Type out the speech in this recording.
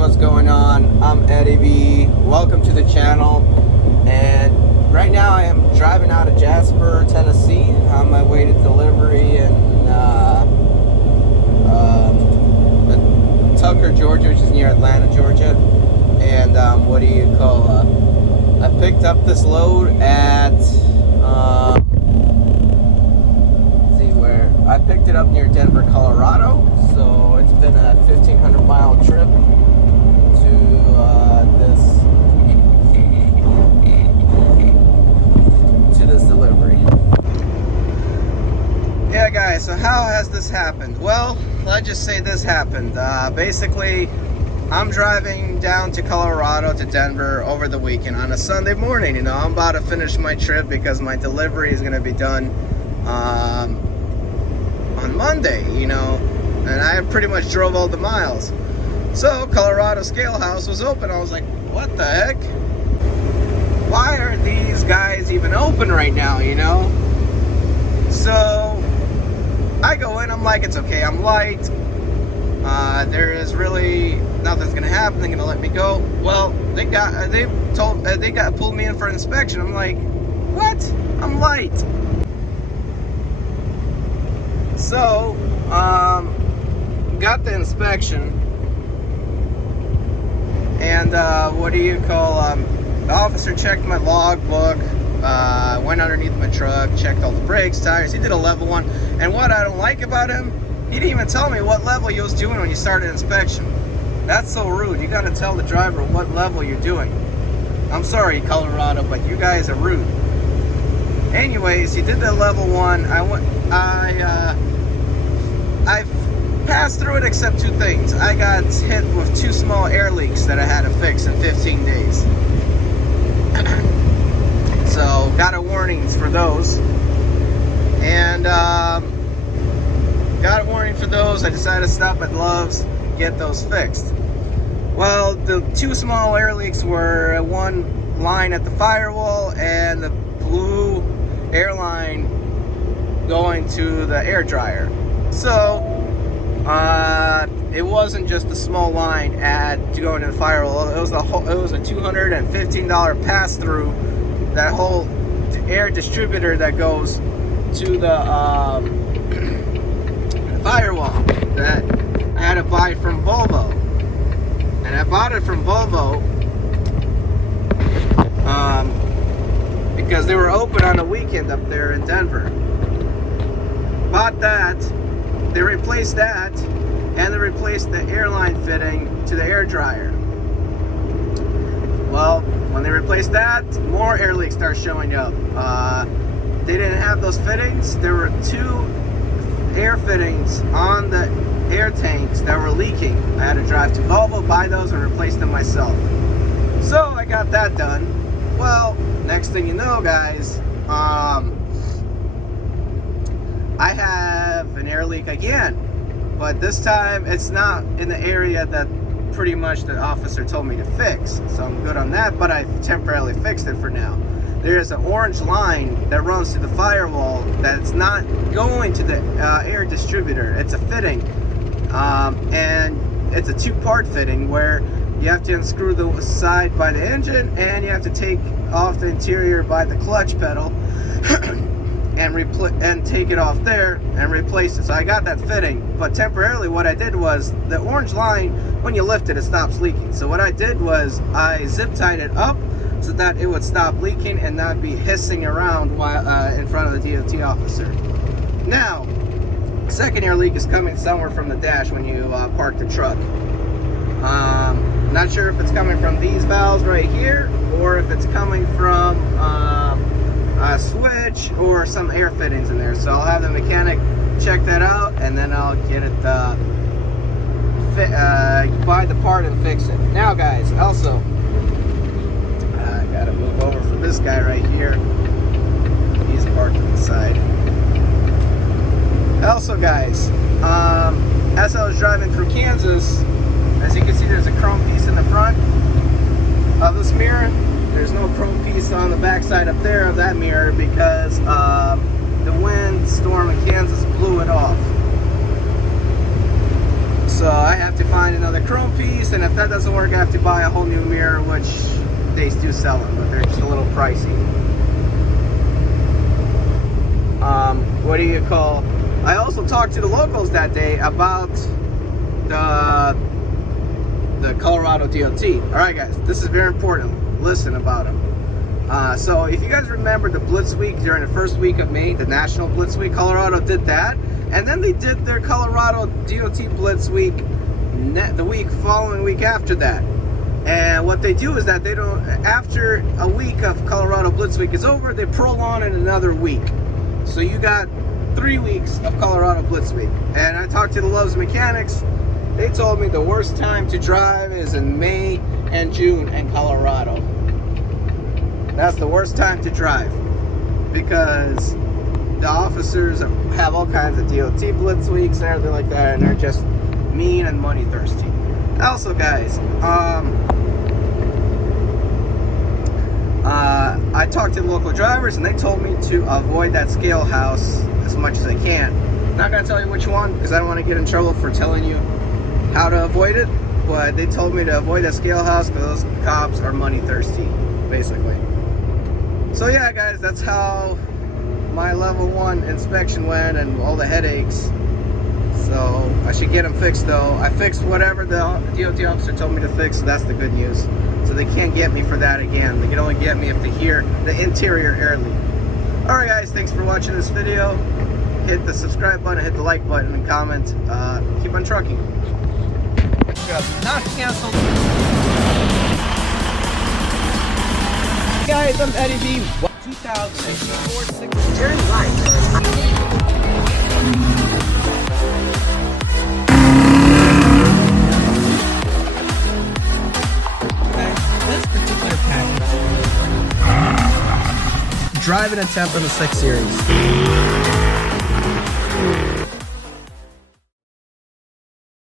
what's going on? I'm Eddie V. Welcome to the channel. And right now I am driving out of Jasper, Tennessee on my way to delivery in Tucker, Georgia, which is near Atlanta, Georgia. And I picked up this load at I picked it up near Denver, Colorado. So it's been a 1,500 mile trip to this delivery. Yeah, guys, so how has this happened? Well, let's just say this happened. Basically, I'm driving down to Colorado to Denver over the weekend on a Sunday morning. You know, I'm about to finish my trip because my delivery is going to be done on Monday, you know, and I pretty much drove all the miles. So Colorado Scale House was open. I was like, what the heck? Why are these guys even open right now, you know? So I go in, I'm like, it's okay, I'm light. There is really nothing's gonna happen. They're gonna let me go. Well, they pulled me in for an inspection. I'm like, what? I'm light. So, got the inspection, and the officer checked my logbook, went underneath my truck, checked all the brakes, tires. He did a level one, and what I don't like about him, he didn't even tell me what level he was doing when you started inspection. That's so rude. You got to tell the driver what level you're doing. I'm sorry, Colorado, but you guys are rude. Anyways, he did the level one. I passed through it except two things. I got hit with 2 small air leaks that I had to fix in 15 days. So, got a warning for those. And, got a warning for those. I decided to stop at Love's, get those fixed. Well, the 2 small air leaks were one line at the firewall and the blue airline going to the air dryer. So, it wasn't just a small line to go into the firewall. It was a $215 pass through that whole air distributor that goes to the firewall that I had to buy from Volvo. And I bought it from Volvo because they were open on the weekend up there in Denver. Bought that, they replaced that, and they replaced the airline fitting to the air dryer. Well, when they replaced that, more air leaks started showing up. They didn't have those fittings. There were 2 air fittings on the air tanks that were leaking. I had to drive to Volvo, buy those, and replace them myself. So I got that done. Well, next thing you know, guys, I have an air leak again, but this time it's not in the area that pretty much the officer told me to fix. So I'm good on that, but I temporarily fixed it for now. There's an orange line that runs to the firewall that's not going to the air distributor. It's a fitting, and it's a 2-part fitting where you have to unscrew the side by the engine and you have to take off the interior by the clutch pedal and take it off there and replace it. So I got that fitting, but temporarily what I did was the orange line, when you lift it, it stops leaking. So what I did was I zip tied it up so that it would stop leaking and not be hissing around while in front of the DOT officer. Now, second air leak is coming somewhere from the dash when you park the truck. Not sure if it's coming from these valves right here or if it's coming from a switch or some air fittings in there. So I'll have the mechanic check that out and then I'll get it buy the part and fix it. Now, guys, also I gotta move over for this guy right here. He's parked on the side. Also, guys, as I was driving through Kansas, as you can see, there's a chrome piece in the front of this mirror. There's no chrome piece on the back side up there of that mirror because the wind storm in Kansas blew it off. So I have to find another chrome piece, and if that doesn't work, I have to buy a whole new mirror, which they do sell them, but they're just a little pricey. What do you call? I also talked to the locals that day about the Colorado DOT. All right, guys, this is very important. Listen about them. So if you guys remember the Blitz week during the first week of May, the National Blitz week, Colorado did that, and then they did their Colorado DOT Blitz week the following week after that. And what they do is that they don't, after a week of Colorado Blitz week is over, they prolong it another week. So you got 3 weeks of Colorado Blitz week. And I talked to the Loves Mechanics. They told me the worst time to drive is in May and June in Colorado. That's the worst time to drive, because the officers have all kinds of DOT Blitz weeks and everything like that, and they're just mean and money thirsty. Also, guys, I talked to the local drivers, and they told me to avoid that scale house as much as I can. I'm not going to tell you which one, because I don't want to get in trouble for telling you how to avoid it, but they told me to avoid that scale house because those cops are money thirsty, basically. So yeah, guys, that's how my level 1 inspection went and all the headaches. So I should get them fixed, though. I fixed whatever the DOT officer told me to fix, so that's the good news. So they can't get me for that again. They can only get me if they hear the interior air leak. Alright, guys, thanks for watching this video. Hit the subscribe button, hit the like button, and comment. Keep on trucking. Not canceled. Guys, I'm Eddie B. 2004 turn right. This particular package. Driving a temp in the 6 Series.